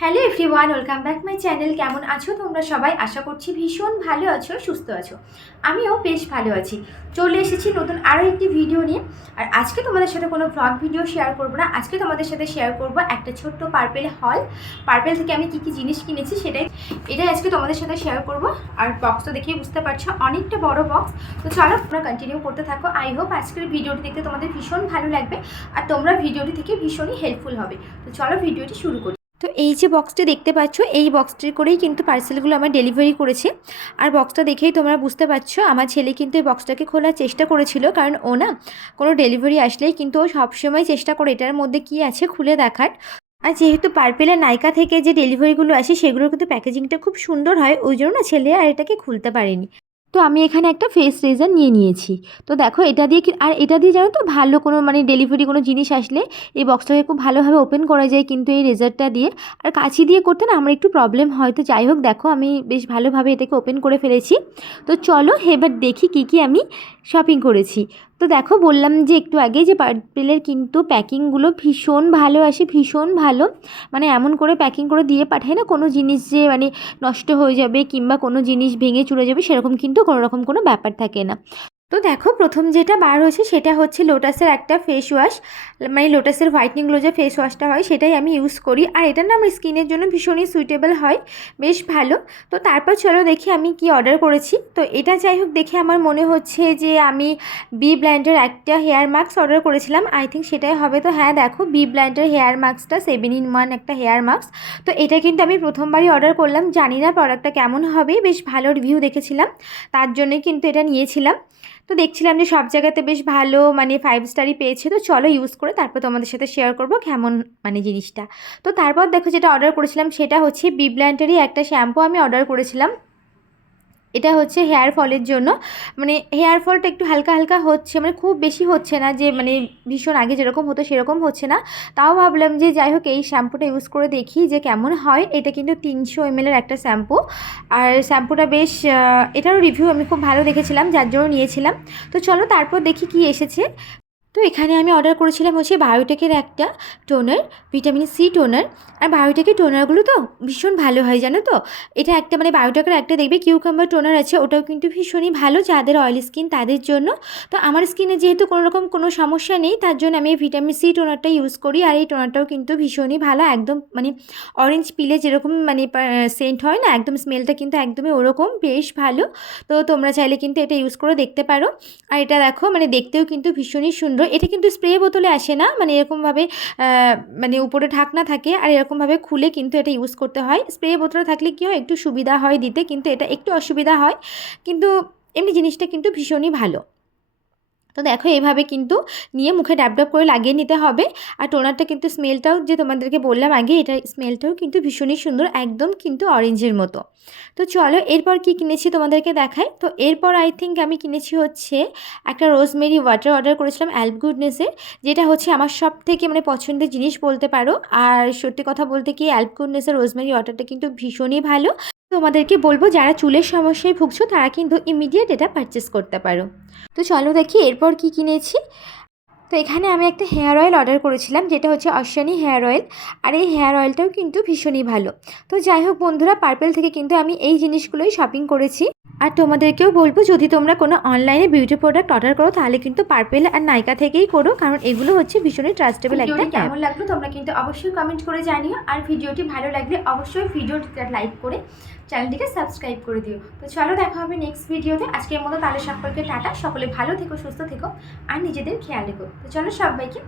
Hello everyone, welcome back my channel. কেমন আছো তোমরা সবাই? আশা করছি ভীষণ ভালো আছো, সুস্থ আছো। আমিও বেশ ভালো আছি। চলে এসেছি নতুন আরও একটি ভিডিও নিয়ে। আর আজকে তোমাদের সাথে কোনো ব্লগ ভিডিও শেয়ার করব না। আজকে তোমাদের সাথে শেয়ার করব একটা ছোট্ট পার্পেল হল পার্পেল থেকে আমি কী কী জিনিস কিনেছি সেটাই। এটাই আজকে তোমাদের সাথে শেয়ার করব। আর বক্স তো দেখেই বুঝতে পারছ, অনেকটা বড় বক্স তো চলো, তোমরা কন্টিনিউ করতে থাকো। আই হোপ আজকের ভিডিওটি দেখতে তোমাদের ভীষণ ভালো লাগবে। আর তোমরা ভিডিওটি থেকে ভীষণই হেল্পফুল হবে। তো চলো ভিডিওটি শুরু করি। তো এই যে বক্সটি দেখতে পাচ্ছ, এই বক্সটির করেই কিন্তু পার্সেলগুলো আমার ডেলিভারি করেছে। আর বক্সটা দেখেই তোমরা বুঝতে পারছ, আমার ছেলে কিন্তু এই বক্সটাকে খোলার চেষ্টা করেছিল, কারণ ও না কোনো ডেলিভারি আসলেই কিন্তু ও সবসময় চেষ্টা করে, এটার মধ্যে কি আছে খুলে দেখার। আর যেহেতু পার্পেলের নাইকা থেকে যে ডেলিভারিগুলো আসে, সেগুলোর কিন্তু প্যাকেজিংটা খুব সুন্দর হয়, ওই জন্য না ছেলে আর এটাকে খুলতে পারেনি। তো আমি এখানে একটা ফেস রেজার নিয়ে নিয়েছি। তো দেখো, এটা দিয়ে আর এটা দিয়ে জানো তো, ভালো কোনো মানে ডেলিভারি কোনো জিনিস আসলে এই বক্সটাকে খুব ভালোভাবে ওপেন করা যায় কিন্তু এই রেজারটা দিয়ে। আর কাছি দিয়ে করতে না আমার একটু প্রবলেম হয়। তো যাই হোক, দেখো, আমি বেশ ভালোভাবে এটাকে ওপেন করে ফেলেছি। তো চলো, এবার দেখি কি কি আমি শপিং করেছি। তো দেখো, বললাম যে একটু আগে যে পার্পেলের কিন্তু প্যাকিংগুলো ভীষণ ভালো আসে, ভীষণ ভালো। মানে এমন করে প্যাকিং করে দিয়ে পাঠায় না, কোনো জিনিস যে মানে নষ্ট হয়ে যাবে কিংবা কোনো জিনিস ভেঙে চুড়ে যাবে সেরকম কিন্তু কোনো রকম কোনো ব্যাপার থাকে না। তো দেখো, প্রথম যেটা বার হয়েছে সেটা হচ্ছে লোটাসের একটা ফেস ওয়াশ মানে লোটাসের হোয়াইটনিং গ্লো যে ফেস ওয়াশটা হয় সেটাই আমি ইউজ করি। আর এটা না আমার স্কিনের জন্য ভীষণই সুইটেবল হয়, বেশ ভালো। তো তারপর চলো দেখি আমি কি অর্ডার করেছি। তো এটা যাই হোক, দেখে আমার মনে হচ্ছে যে আমি বি ব্ল্যান্ডের একটা হেয়ার মাস্ক অর্ডার করেছিলাম। আই থিঙ্ক সেটাই হবে। তো হ্যাঁ দেখো বি ব্ল্যান্ডের হেয়ার মাস্কটা সেভেন ইন ওয়ান একটা হেয়ার মাস্ক তো এটা কিন্তু আমি প্রথমবারই অর্ডার করলাম। জানি না প্রোডাক্টটা কেমন হবে। বেশ ভালো রিভিউ দেখেছিলাম। তার জন্যই কিন্তু এটা নিয়েছিলাম। তো দেখছিলাম যে সব জায়গাতে বেশ ভালো মানে ফাইভ স্টারই পেয়েছে। তো চলো ইউজ করে তারপর তোমাদের সাথে শেয়ার করব কেমন মানে জিনিসটা। তো তারপর দেখো যেটা অর্ডার করেছিলাম সেটা হচ্ছে বিব্ল্যান্ডেরই একটা শ্যাম্পু আমি অর্ডার করেছিলাম। এটা হচ্ছে হেয়ার ফলের জন্য। মানে হেয়ার ফলটা একটু হালকা হালকা হচ্ছে মানে খুব বেশি হচ্ছে না যে মানে ভীষণ আগে যেরকম হতো সেরকম হচ্ছে না। তাও ভাবলাম যে, যাই হোক, এই শ্যাম্পুটা ইউজ করে দেখি যে কেমন হয়। এটা কিন্তু তিনশো এমএলের একটা শ্যাম্পু। আর শ্যাম্পুটা বেশ এটারও রিভিউ আমি খুব ভালো দেখেছিলাম, যার জন্য নিয়েছিলাম। তো চলো তারপর দেখি কি এসেছে। তো এখানে আমি অর্ডার করেছিলাম হচ্ছে বায়োটেকের একটা টোনার ভিটামিন সি টোনার আর বায়োটেকের টোনারগুলো তো ভীষণ ভালো হয়, জানো তো? এটা একটা মানে বায়োটেকের একটা দেখবে কিউকাম্বার টোনার আছে, ওটাও কিন্তু ভীষণই ভালো যাদের অয়েলি স্কিন তাদের জন্য। তো আমার স্কিনে যেহেতু কোনো রকম কোনো সমস্যা নেই, তার জন্য আমি এই ভিটামিন সি টোনারটা ইউজ করি, আর এই টোনারটাও কিন্তু ভীষণই ভালো, একদম মানে অরেঞ্জ পিলে যেরকম মানে সেন্ট হয় না, একদম স্মেলটা কিন্তু একদমই ওরকম, বেশ ভালো। তো তোমরা চাইলে কিন্তু এটা ইউজ করে দেখতে পারো। আর এটা দেখো মানে দেখতেও কিন্তু ভীষণই সুন্দর। এটা কিন্তু স্প্রে বোতলে আসে না। মানে এরকমভাবে মানে উপরে ঢাকনা থাকে আর এরকমভাবে খুলে কিন্তু এটা ইউজ করতে হয়। স্প্রে বোতলে থাকলে কী হয়? একটু সুবিধা হয় দিতে, কিন্তু এটা একটু অসুবিধা হয়। কিন্তু এমনি জিনিসটা কিন্তু ভীষণই ভালো। তো দেখো এইভাবে কিন্তু নিয়ে মুখে ড্যাব ড্যাব করে লাগিয়ে নিতে হবে। আর টোনারটা কিন্তু স্মেলটাও যে তোমাদেরকে বললাম আগে এটা স্মেলটাও কিন্তু ভীষণই সুন্দর, একদম কিন্তু অরেঞ্জের মতো। তো চলো, এরপর কি কিনেছি তোমাদেরকে দেখাই? তো এরপর আই থিঙ্ক আমি কিনেছি হচ্ছে একটা রোজমেরি ওয়াটার অর্ডার করেছিলাম অ্যাল্প গুডনেসের যেটা হচ্ছে আমার সব থেকে মানে পছন্দের জিনিস বলতে পারো। আর সত্যি কথা বলতে কি অ্যাল্প গুডনেসের রোজমেরি ওয়াটারটা কিন্তু ভীষণই ভালো। তোমাদেরকে বলব, যারা চুলের সমস্যায় ভুগছো, তারা কিন্তু ইমিডিয়েট এটা পারচেস করতে পারো। তো চলো দেখি, এরপর কি কিনেছি। তো এখানে আমি একটা হেয়ার অয়েল অর্ডার করেছিলাম, যেটা হচ্ছে অশ্বানি হেয়ার অয়েল, আর এই হেয়ার অয়েলটাও কিন্তু ভীষণই ভালো। তো যাই হোক বন্ধুরা পার্পেল থেকে কিন্তু আমি এই জিনিসগুলোই শপিং করেছি। আর তোমাদেরকেও বলব যদি তোমরা কোনো অনলাইনে বিউটি প্রোডাক্ট অর্ডার করো তাহলে কিন্তু পার্পেল আর নাইকা থেকেই করো কারণ এগুলো হচ্ছে ভীষণই ট্রাস্টেবল একটা কেমন লাগল তোমরা কিন্তু অবশ্যই কমেন্ট করে জানিও আর ভিডিওটি ভালো লাগলে অবশ্যই ভিডিওটিতে লাইক করে চ্যানেলটিকে সাবস্ক্রাইব করে দিও। তো চলো দেখা হবে নেক্সট ভিডিওতে আজকের মতো তাহলে সকলকে টাটা সকলে ভালো থেকো সুস্থ থেকো আর নিজেদের খেয়াল রেখো। তো চলো সবাইকে